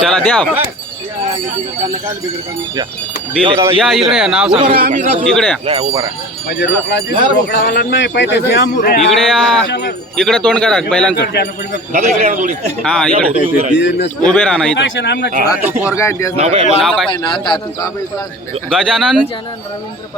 चला द्या. ये. दिले. इकडे या नाव सांगा. इकडे या. म्हणजे इकडे या. इकडे तोंड करा बैलांचं. हा इकडे. उभे राहा. ना इथं. हा. नाव काय? गजानन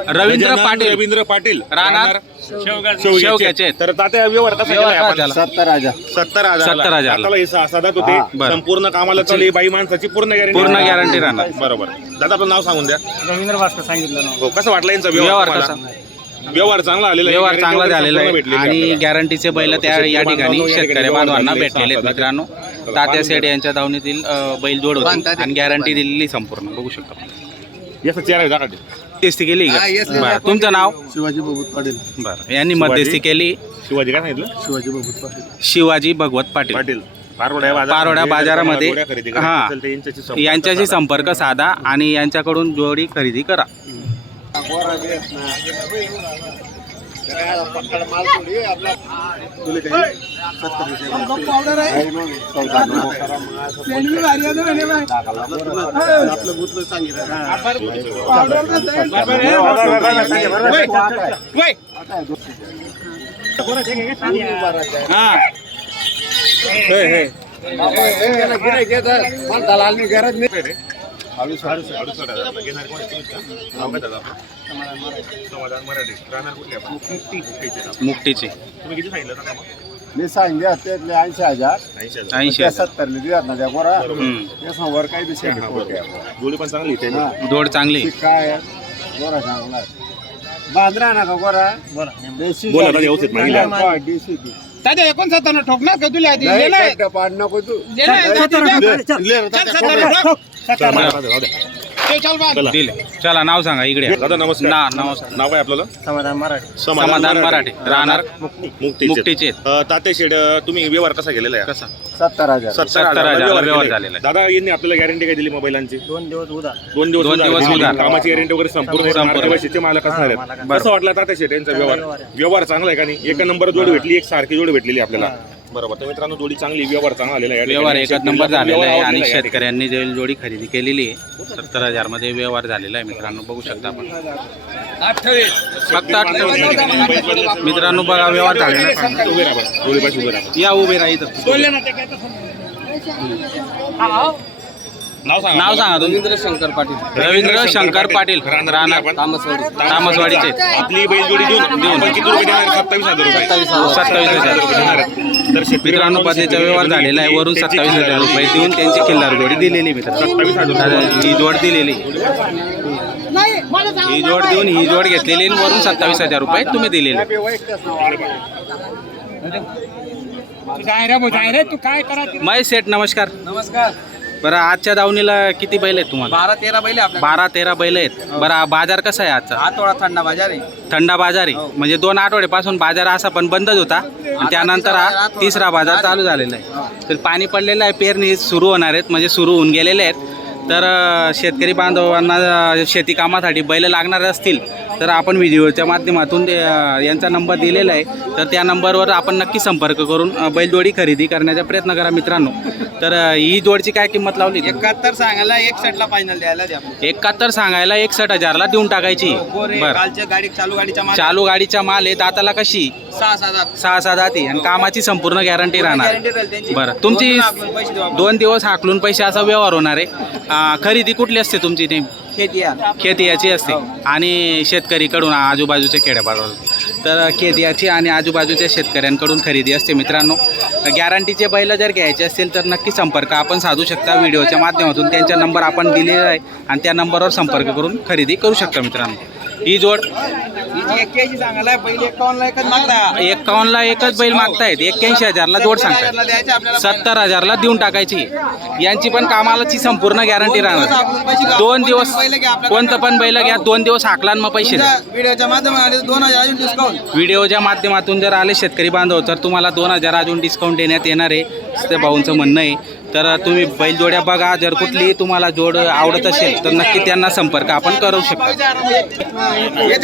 रवींद्र पाटील. रवींद्र पाटील. राहणार? शेवग्याचे. आहेत. तर तात्या व्यवहार कसा व्यवहार केलाय काय आपण? झाला? सत्तर हजार सत्तर हजार सत्तर हजार. दाताला हे सहा साधात होते. हा. बरं. संपूर्ण कामाला चालू बाई माणसाची पूर्ण गॅरंटी पूर्ण गॅरंटी राहणार. बरोबर. दादा आपलं नाव सांगून द्या. रवींद्र भास्कर सांगितलं हो कसं वाटलं यांचा व्यवहार व्यवहार कसा? तुम्हाला? व्यवहार चांगला आलेला आहे. व्यवहार चांगला वगैरे झालेला संपूर्ण आहे. भेटलेली आणि आपल्याला. गॅरंटीचे बैल त्या या ठिकाणी शेतकरी बांधवांना भेटलेले आहेत मित्रांनो. तात्या सेठ यांच्या दावणीतील अं, बैल जोड होती. आणि गॅरंटी दिलेली संपूर्ण. बघू शकता. याचा चेहरा आहे दाखवा ते. मध्यस्थी केली का? बरं. तुमचं नाव? शिवाजी बाबू पाटील. बरं. यांनी मध्यस्थी केली. शिवाजी काय सांगितलं? शिवाजी बाबू पाटील. शिवाजी भगवत पाटील. पाटील. पारोड्या बाजार पारोड्या बाजारामध्ये हा यांच्याशी संपर्क यांच्याशी साधा. संपर्क साधा आणि यांच्याकडून जोडी खरेदी करा हे, हे. दलालनी गरज नाही? मुक्तीचे नाव. मुक्तीची तुम्ही किती सांगितलं दादा मग? मी सांगितले त्यातले ऐंशी हजार ऐंशी सत्तर दिल्यात ना त्या हम्म. त्या वर काही बरोबर. जोडी पण चांगली हा. जोड चांगली काय? गोरा चांगला. बांद्रा ना का गोरा बोला व्यवस्थित माहिती नाही, द्या. नाही, देशी ती. दादा एकोणसत्तावन्न ठोकणार का तुला आधी नाही, गेलाय खड्डा पाड नको तू गेलाय चल, सत्तर चल, रुपये. चल, ले रे, चल, तात्या, सत्तर कोण आहे? ठोक. चला, नाव सांगा इकडे. दादा नमस्कार. ना नाव आपल्याला समाधान मराठी. समाधान मराठे. राहणार मुक्तीचे मुक्तीचे आहेत. अं, तात्या शेड अं, तुम्ही व्यवहार कसा केलेला आहे? कसा? सत्तर हजार. सत्तर सत्तर हजाराला हजाराला व्यवहार केलेला झालेला आहे. आहे. दादा यांनी आपल्याला गॅरंटी काय दिली मोबाईलांची? दोन दिवस उदा दोन दिवस दोन उधार. दिवस दिली. उधार. कामाची गॅरंटी वगैरे संपूर्ण संपूर्ण. मार्गदर्शनाचे मालक असणार आहेत. कसं वाटलं तात्या शेट यांचा व्यवहार. व्यवहार चांगला आहे का नाही? एक नंबर जोडी भेटली एक सारखी जोडी भेटलेली आपल्याला. बरोबर. तर मित्रांनो जोडी चांगली व्यवहार चांगला आलेला आहे. व्यवहार. एकच नंबर झालेला आहे आणि. शेतकऱ्यांनी जे जोडी खरेदी केलेली आहे सत्तर हजारमध्ये व्यवहार झालेला आहे. मित्रांनो बघू शकता आपण. फक्त अठ्ठावीस. मित्रांनो बघा व्यवहार झालेला या उभे राहा इथं. नाव सांगा. नाव सांगा तुम्ही. रवींद्र शंकर पाटील. रवींद्र शंकर पाटील. राहणार तामसवाडीचे. आपली बैल जोडी देऊन देऊन. पण किती रुपये देणार सत्तावीस हजार रुपये. सत्तावीस हजार रुपये. देणार आहेत. तर शेतकरी मित्रांनो पद्धतीचा व्यवहार झालेला आहे. वरून सत्तावीस हजार रुपये देऊन त्यांची किल्लार जोडी दिलेली सत्तावीस हजार. ही जोड दिलेली ही जोड देऊन ही जोड घेतलेली आणि वरून सत्तावीस हजार रुपये तुम्ही दिलेले तू जाय रे भाऊ, जाय रे तू काय करा. महेश सेठ नमस्कार. नमस्कार. बरं आजच्या दावणीला किती बैल आहेत तुम्हाला? बारा तेरा बैल आहे बारा तेरा बैल आहेत. बरं हा बाजार कसा आहे आजचा? हा थोडा बाजार आहे. थंडा बाजार आहे. म्हणजे दोन आठवड्यापासून बाजार असा पण बंदच होता. आणि त्यानंतर हा तिसरा बाजार चालू झालेला आहे. तर पाणी पडलेलं आहे पेरणी सुरू होणार आहेत. म्हणजे सुरू होऊन गेलेले आहेत. तर शेतकरी बांधवांना शेती कामासाठी बैल लागणार असतील. तर आपण व्हिडिओच्या माध्यमातून यांचा नंबर दिलेला आहे. तर त्या नंबरवर आपण नक्की संपर्क करून बैलजोडी खरेदी करण्याचा प्रयत्न करा मित्रांनो. तर ही जोडची काय किंमत लावली एकाहत्तर सांगायला एक सेटला फायनल द्यायला. एकाहत्तर सांगायला एकसष्ट हजारला देऊन टाकायची. गाडी चालू गाडीच्या चालू माल आहे दाताला कशी? सहा सहा सात सहा जाती आणि कामाची संपूर्ण गॅरंटी राहणार बरं. तुमची दोन दिवस हाकलून पैसे असा व्यवहार होणार आहे. खरेदी कुठली असते तुमची नेम? याची असते. आणि शेतकरीकडून आजूबाजूच्या खेड्यापाड्यावर तर खेती याची आणि आजूबाजूच्या शेतकऱ्यांकडून खरेदी असते मित्रांनो. गॅरंटीचे बैल जर घ्यायचे असतील तर नक्की संपर्क आपण साधू शकता. व्हिडिओच्या माध्यमातून त्यांचा नंबर आपण दिलेला आहे. आणि त्या नंबरवर संपर्क करून खरेदी करू शकता मित्रांनो. ही जोड एक्क्याऐंशी सांगायला एकावन्नला एकच मागता एकावन्नला एकच बैल मागतायत एक्क्याऐंशी हजारला जोड आपल्याला सत्तर हजारला देऊन टाकायची. यांची पण कामालाची संपूर्ण गॅरंटी राहणार. दोन दिवस कोणतं पण बैल घ्या दोन दिवस हाकला मग पैसे व्हिडिओच्या माध्यमाने दोन हजार अजून डिस्काउंट व्हिडिओच्या माध्यमातून जर आले शेतकरी बांधव तर तुम्हाला दोन हजार अजून डिस्काउंट देण्यात येणार आहे. ते भाऊंचं म्हणणं आहे. तर तुम्ही बैलजोड्या बघा जर कुठली तुम्हाला जोड आवडत असेल तर नक्की त्यांना संपर्क आपण करू शकता.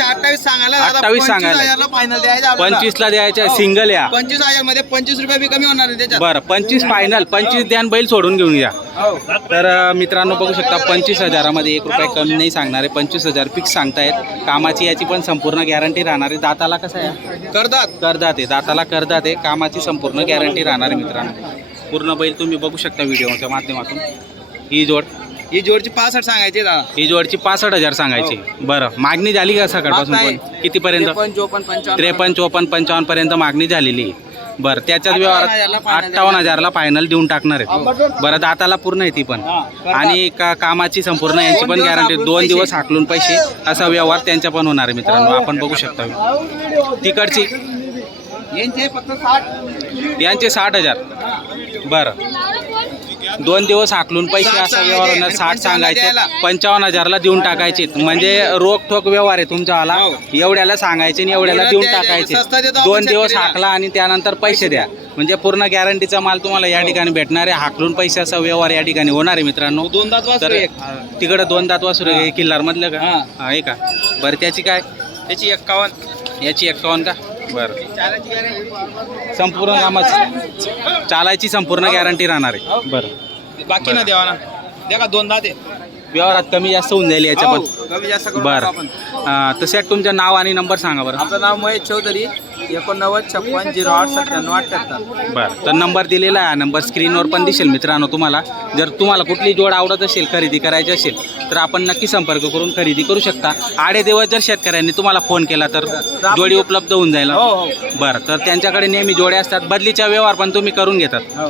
अठ्ठावीस सांगायला दादा, 28 सांगायला. 25,000 ला फायनल द्यायचा आपल्याला. पंचवीसला द्यायच्या सिंगल या. पंचवीस हजारमध्ये पंचवीस रुपये बी कमी होणार त्याच्यात. बरं पंचवीस फायनल पंचवीस द्यान बैल सोडून घेऊन हो. तर मित्रांनो बघू शकता पंचवीस हजारामध्ये एक रुपये कमी नाही सांगणार आहे. पंचवीस हजार फिक्स सांगतायत. कामाची याची पण संपूर्ण गॅरंटी राहणार आहे. दाताला कसं आहे? करतात करदात आहे. दाताला करदात आहे. कामाची संपूर्ण गॅरंटी राहणार आहे मित्रांनो. पूर्ण बैल तुम्ही बघू शकता व्हिडिओच्या माध्यमातून. ही जोड. ही जोडची पासष्ट सांगायची दादा. ही जोडची पासष्ट हजार सांगायची. बरं. मागणी झाली का सकाळपासून मागताय. पण? कितीपर्यंत? त्रेपन्न चोपन्न पंचावन्न. त्रेपन्न चोपन्न पंचावन्न पर्यंत मागणी झालेली आहे. बरं त्याच्यात व्यवहारात अठ्ठावन्न हजारला फायनल देऊन टाकणार आहेत बरं दाताला पूर्ण आहे ती पण. आणि का कामाची संपूर्ण यांची पण गॅरंटी दोन. दिवस हाकलून पैसे. असा व्यवहार त्यांच्या पण होणार आहे मित्रांनो. आपण बघू शकता. तिकडची? यांचे फक्त साठ. यांचे साठ हजार. बरं. दोन दिवस हाकलून पैसे असा व्यवहार होणार साठ सांगायचे. पंचावन्न हजारला देऊन टाकायचे. म्हणजे रोख ठोक व्यवहार आहे तुमच्यावाला. हो. एवढ्याला सांगायचे आणि एवढ्याला देऊन. टाकायचे. देतो दोन दिवस. हाकला आणि त्यानंतर पैसे द्या. म्हणजे पूर्ण गॅरंटीचा माल तुम्हाला या ठिकाणी भेटणार आहे. हाकलून पैसे असा व्यवहार या ठिकाणी होणार आहे मित्रांनो. दोन दात वासरू तर एक. तिकडे दोन दात वासरू किल्लार मधलं का? हा. आहे का? बरं त्याची काय? त्याची एक्कावन्न याची एक्कावन्न का? बरं. संपूर्ण कामाची चालायची संपूर्ण गॅरंटी राहणार आहे. बरं. बाकी ना देवा ना द्या का दोन दात आहे. व्यवहारात कमी जास्त होऊन जाईल याच्या हो, पण कमी जास्त करू बरं. आपण. अं, तुमचं नाव आणि नंबर सांगा बरं. आपलं नाव महेश चौधरी एकोणनव्वद छप्पन झिरो आठ सत्त्याण्णव अठ्ठ्याहत्तर बरं. तर नंबर दिलेला आहे. नंबर स्क्रीनवर पण दिसेल मित्रांनो तुम्हाला. जर तुम्हाला कुठली जोड आवडत असेल खरेदी करायची असेल तर आपण नक्की संपर्क करून खरेदी करू शकता. आडे दिवस जर शेतकऱ्यांनी तुम्हाला फोन केला तर जोडी उपलब्ध होऊन जाईल. हो हो. बरं. तर त्यांच्याकडे नेहमी जोड्या असतात. बदलीचा व्यवहार पण तुम्ही करून घेतात. हो.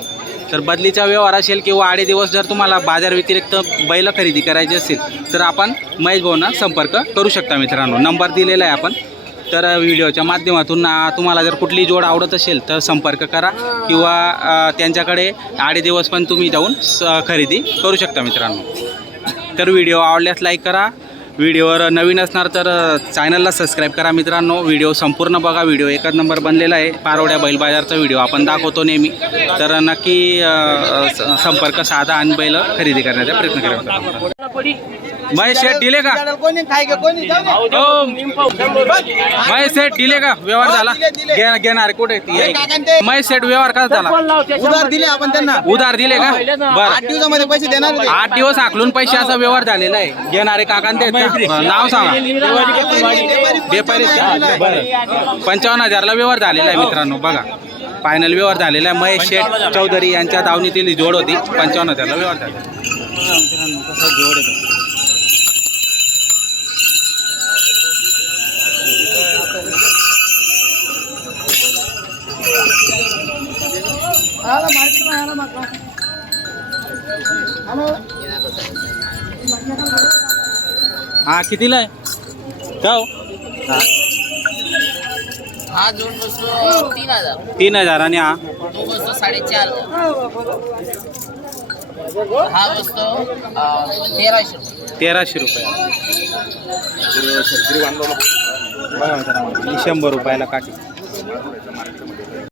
तर बदलीचा व्यवहार असेल किंवा आडे दिवस जर तुम्हाला बाजार व्यतिरिक्त बैल खरेदी करायची असेल तर आपण महेश भाऊंना संपर्क करू शकता मित्रांनो. नंबर दिलेला आहे आपण. तर व्हिडिओच्या माध्यमातून तुम्हाला जर कुठली जोड आवडत असेल तर संपर्क करा किंवा त्यांच्याकडे आडे दिवस पण तुम्ही जाऊन स- खरेदी करू शकता मित्रांनो. तर व्हिडिओ आवडल्यास लाईक करा व्हिडिओवर नवीन असणार तर चॅनलला सबस्क्राईब करा मित्रांनो. व्हिडिओ संपूर्ण बघा. व्हिडिओ एकच नंबर बनलेला आहे. पारोड्या बैल बाजारचा व्हिडिओ. आपण दाखवतो नेहमी. तर नक्की स- संपर्क साधा आणि बैल खरेदी करण्याचा प्रयत्न करा. महेश शेठ दिले का? कोणी? काय का कोणी? जाऊ दे. हो. महेश सेठ दिले का? व्यवहार झाला? दिले, दिले. घे- घेणार कुठे हे काकांनी ते- महेश सेठ व्यवहार कसा झाला? उधार दिले आपण त्यांना. उधार दिले का? आठ बरं. दिवसामध्ये पैसे देणार होते. आठ दिवस आखलून पैसे असा व्यवहार झालेला आहे. घेणारे काकांते? नाव सांगा. व्यापारी बरं. पंचावन्न हजारला व्यवहार झालेला आहे मित्रांनो बघा. फायनल व्यवहार झालेला आहे. महेश शेठ चौधरी यांच्या दावणीतील ही जोड होती. पंचावन्न हजारला व्यवहार झाला. हा कितीला आहे? का हो हा जोड बसतो तीन हजार. तीन हजार आणि हा. तो बसतो साडेचार. हा बसतो अं, तेराशे रुपये. तेराशे रुपये. बघा ही शंभर रुपयाला काठी.